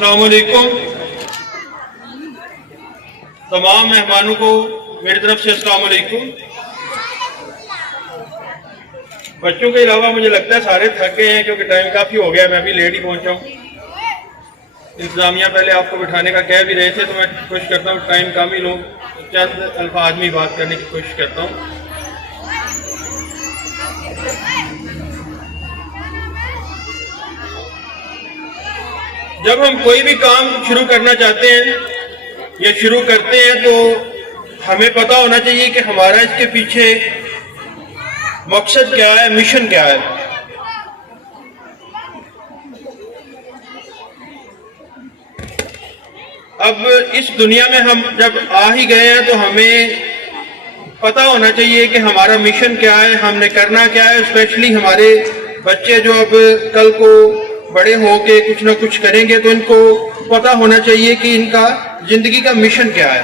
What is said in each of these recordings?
अस्सलाम वालेकुम। तमाम मेहमानों को मेरी तरफ से अस्सलाम वालेकुम। बच्चों के अलावा मुझे लगता है सारे थक गए हैं क्योंकि टाइम काफ़ी हो गया, मैं भी लेट ही पहुंचा हूँ। इंतजामिया पहले आपको बिठाने का कह भी रहे थे, तो मैं कोशिश करता हूँ टाइम कम ही लूँ, चंद अल्फाज में बात करने की कोशिश करता हूँ। जब हम कोई भी काम शुरू करना चाहते हैं या शुरू करते हैं तो हमें पता होना चाहिए कि हमारा इसके पीछे मकसद क्या है, मिशन क्या है। अब इस दुनिया में हम जब आ ही गए हैं तो हमें पता होना चाहिए कि हमारा मिशन क्या है, हमने करना क्या है। स्पेशली हमारे बच्चे जो अब कल को बड़े हो के कुछ ना कुछ करेंगे तो इनको पता होना चाहिए कि इनका जिंदगी का मिशन क्या है।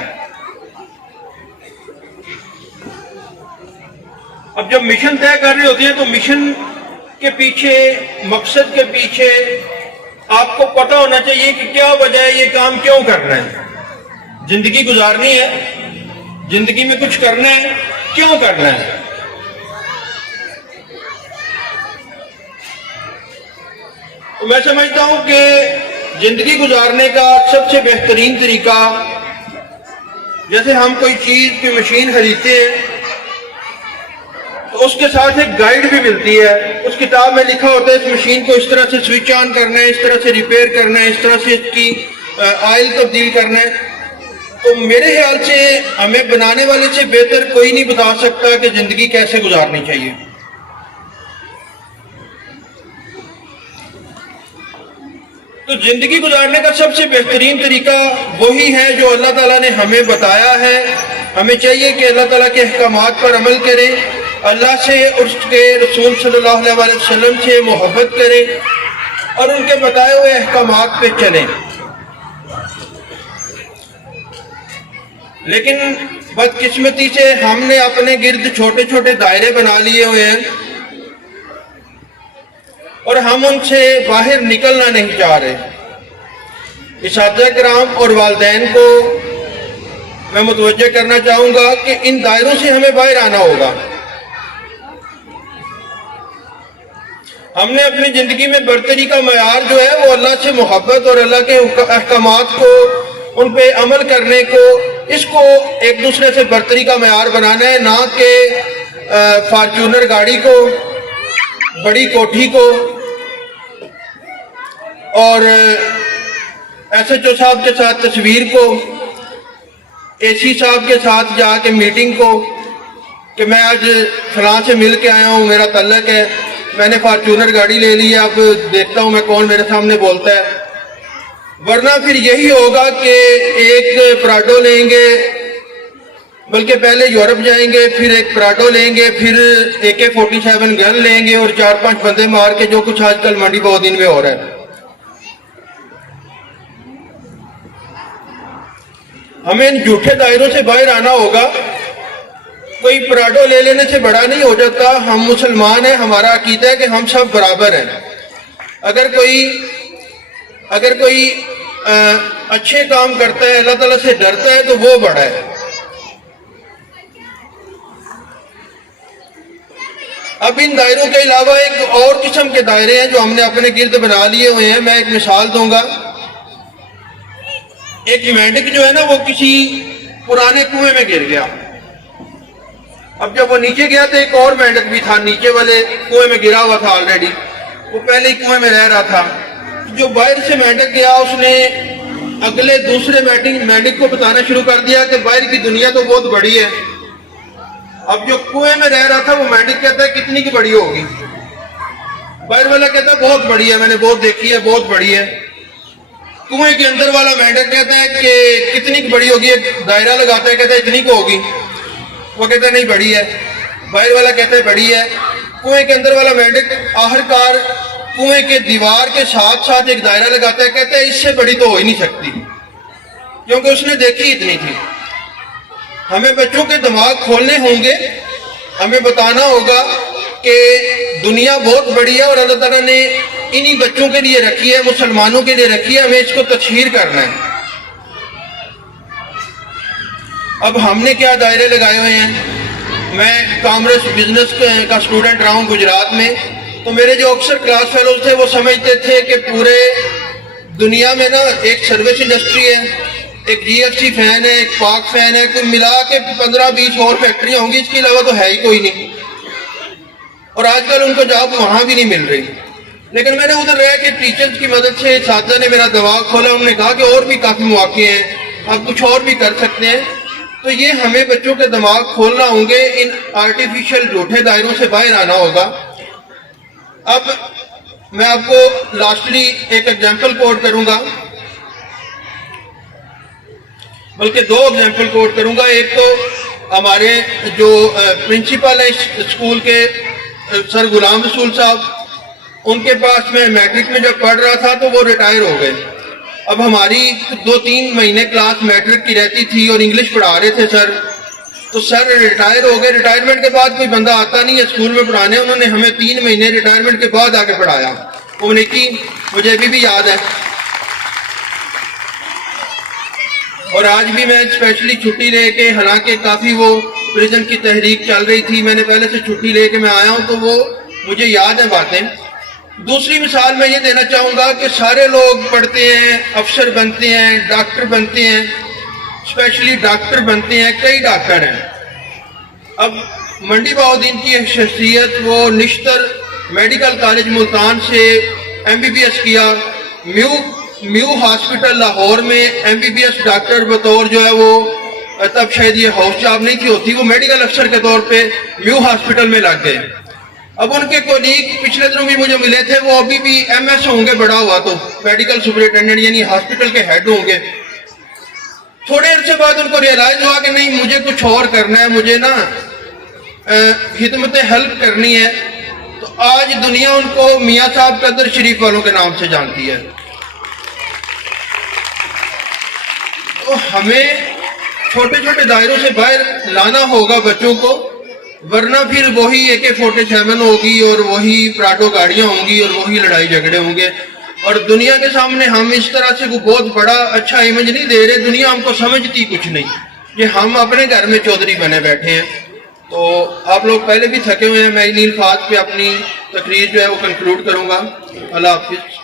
अब जब मिशन तय कर रहे होते हैं तो मिशन के पीछे, मकसद के पीछे आपको पता होना चाहिए कि क्या वजह है, ये काम क्यों करना है। जिंदगी गुजारनी है, जिंदगी में कुछ करना है, क्यों करना है। तो मैं समझता हूं कि जिंदगी गुजारने का सबसे बेहतरीन तरीका, जैसे हम कोई चीज की मशीन खरीदते हैं तो उसके साथ एक गाइड भी मिलती है। उस किताब में लिखा होता है इस मशीन को इस तरह से स्विच ऑन करना है, इस तरह से रिपेयर करना है, इस तरह से इसकी ऑयल तब्दील करना है। तो मेरे ख्याल से हमें बनाने वाले से बेहतर कोई नहीं बता सकता कि जिंदगी कैसे गुजारनी चाहिए। तो जिंदगी गुजारने का सबसे बेहतरीन तरीका वही है जो अल्लाह ताला ने हमें बताया है। हमें चाहिए कि अल्लाह ताला के अहकामात पर अमल करें, अल्लाह से और उसके रसूल सल्लल्लाहु अलैहि वसल्लम से मोहब्बत करें और उनके बताए हुए अहकामात पे चलें। लेकिन बदकिस्मती से हमने अपने गिर्द छोटे छोटे दायरे बना लिए हुए हैं और हम उनसे बाहर निकलना नहीं चाह रहे। इसातिज़ा किराम और वालिदैन को मैं मुतवज्जह करना चाहूँगा कि इन दायरों से हमें बाहर आना होगा। हमने अपनी ज़िंदगी में बरतरी का मयार जो है वो अल्लाह से मोहब्बत और अल्लाह के अहकामात को, उन पे अमल करने को, इसको एक दूसरे से बरतरी का मयार बनाना है, ना कि फॉर्च्यूनर गाड़ी को, बड़ी कोठी को और SHO साहब के साथ तस्वीर को, AC साहब के साथ जाके मीटिंग को कि मैं आज फलां से मिल के आया हूँ, मेरा तल्लक है, मैंने फॉर्च्यूनर गाड़ी ले ली है, अब देखता हूँ मैं कौन मेरे सामने बोलता है। वरना फिर यही होगा कि एक प्राडो लेंगे, बल्कि पहले यूरोप जाएंगे, फिर एक प्राडो लेंगे, फिर AK-47 गन लेंगे और 4-5 बंदे मार के, जो कुछ आजकल मंडी बहुत दिन में हो रहा है। हमें इन झूठे दायरों से बाहर आना होगा। कोई प्राडो ले लेने से बड़ा नहीं हो जाता। हम मुसलमान हैं, हमारा अकीदा है कि हम सब बराबर हैं। अगर कोई अच्छे काम करता है, अल्लाह ताला से डरता है, तो वो बड़ा है। अब इन दायरों के अलावा एक और किस्म के दायरे हैं जो हमने अपने गिर्द बना लिए हुए हैं। मैं एक मिसाल दूंगा। एक मेंढक जो है ना, वो किसी पुराने कुएं में गिर गया। अब जब वो नीचे गया तो एक और मेंढक भी था, नीचे वाले कुएं में गिरा हुआ था ऑलरेडी, वो पहले ही कुएं में रह रहा था। जो बाहर से मेंढक गया, उसने अगले दूसरे मेंढक को बताना शुरू कर दिया कि बाहर की दुनिया तो बहुत बड़ी है। अब जो कुएं में रह रहा था वो मेंढक कहता है कितनी की बड़ी होगी। बाहर वाला कहता है बहुत बड़ी है, मैंने बहुत देखी है, बहुत बड़ी है। कुएं के अंदर वाला मेंढक कहता है कि कितनी की बड़ी होगी, एक दायरा लगाता है, कहता है इतनी की होगी। वो कहता है नहीं बड़ी है। बाहर वाला कहता है बड़ी है। कुएं के अंदर वाला मेंढक आखिरकार कुएं के दीवार के साथ साथ एक दायरा लगाता है, कहता है इससे बड़ी तो हो ही नहीं सकती, क्योंकि उसने देखी इतनी थी। हमें बच्चों के दिमाग खोलने होंगे, हमें बताना होगा कि दुनिया बहुत बड़ी है और अल्लाह ताला ने इन्हीं बच्चों के लिए रखी है, मुसलमानों के लिए रखी है, हमें इसको तशहीर करना है। अब हमने क्या दायरे लगाए हुए हैं, मैं कॉमर्स बिजनेस का स्टूडेंट रहा हूँ गुजरात में, तो मेरे जो अक्सर क्लास फेलोज थे वो समझते थे कि पूरे दुनिया में ना एक सर्विस इंडस्ट्री है, एक GFC फैन है, एक पाक फैन है, कुल मिला के 15-20 और फैक्ट्रियाँ होंगी, इसके अलावा तो है ही कोई नहीं। और आजकल उनको जॉब वहाँ भी नहीं मिल रही। लेकिन मैंने उधर रह के टीचर्स की मदद से छात्रा ने मेरा दिमाग खोला, उन्होंने कहा कि और भी काफ़ी मौके हैं, आप कुछ और भी कर सकते हैं। तो ये हमें बच्चों के दिमाग खोलना होंगे, इन आर्टिफिशियल झूठे दायरों से बाहर आना होगा। अब मैं आपको लास्टली एक एग्जाम्पल कोट करूंगा, बल्कि 2 एग्जाम्पल कोट करूंगा। एक तो हमारे जो प्रिंसिपल है स्कूल के सर गुलाम रसूल साहब, उनके पास मैं मैट्रिक में जब पढ़ रहा था तो वो रिटायर हो गए। अब हमारी 2-3 महीने क्लास मैट्रिक की रहती थी और इंग्लिश पढ़ा रहे थे सर, तो सर रिटायर हो गए। रिटायरमेंट के बाद कोई बंदा आता नहीं है स्कूल में पढ़ाने, उन्होंने हमें 3 महीने रिटायरमेंट के बाद आके पढ़ाया। उन्होंने की मुझे अभी भी याद है, और आज भी मैं स्पेशली छुट्टी लेके, हालांकि काफ़ी वो प्रिजन की तहरीक चल रही थी, मैंने पहले से छुट्टी लेके मैं आया हूँ, तो वो मुझे याद है बातें। दूसरी मिसाल मैं ये देना चाहूँगा कि सारे लोग पढ़ते हैं, अफसर बनते हैं, डॉक्टर बनते हैं, स्पेशली डॉक्टर बनते हैं, कई डॉक्टर हैं। अब मंडी बहाउद्दीन की शख्सियत, वो निश्तर मेडिकल कॉलेज मुल्तान से MBBS किया, म्यू हॉस्पिटल लाहौर में MBBS डॉक्टर बतौर जो है वो, तब शायद ये हाउस जॉब नहीं थी होती, वो मेडिकल अफसर के तौर पे म्यू हॉस्पिटल में लग गए। अब उनके कोलीग पिछले दिनों भी मुझे मिले थे, वो अभी भी MS होंगे बड़ा हुआ तो, मेडिकल सुपरिटेंडेंट यानी हॉस्पिटल के हेड होंगे। थोड़े अरसे बाद उनको रियलाइज हुआ कि नहीं, मुझे कुछ और करना है, मुझे ना खिदमत हेल्प करनी है। तो आज दुनिया उनको मियाँ साहब कदर शरीफ वालों के नाम से जानती है। तो हमें छोटे छोटे दायरों से बाहर लाना होगा बच्चों को, वरना फिर वही AK-47 होगी और वही प्राडो गाड़ियां होंगी और वही लड़ाई झगड़े होंगे। और दुनिया के सामने हम इस तरह से कोई बहुत बड़ा अच्छा इमेज नहीं दे रहे, दुनिया हमको समझती कुछ नहीं, ये हम अपने घर में चौधरी बने बैठे हैं। तो आप लोग पहले भी थके हुए हैं, मैं इन्हीं अल्फाज पे अपनी तकरीर जो है वो कंक्लूड करूँगा। अल्लाह हाफिज़।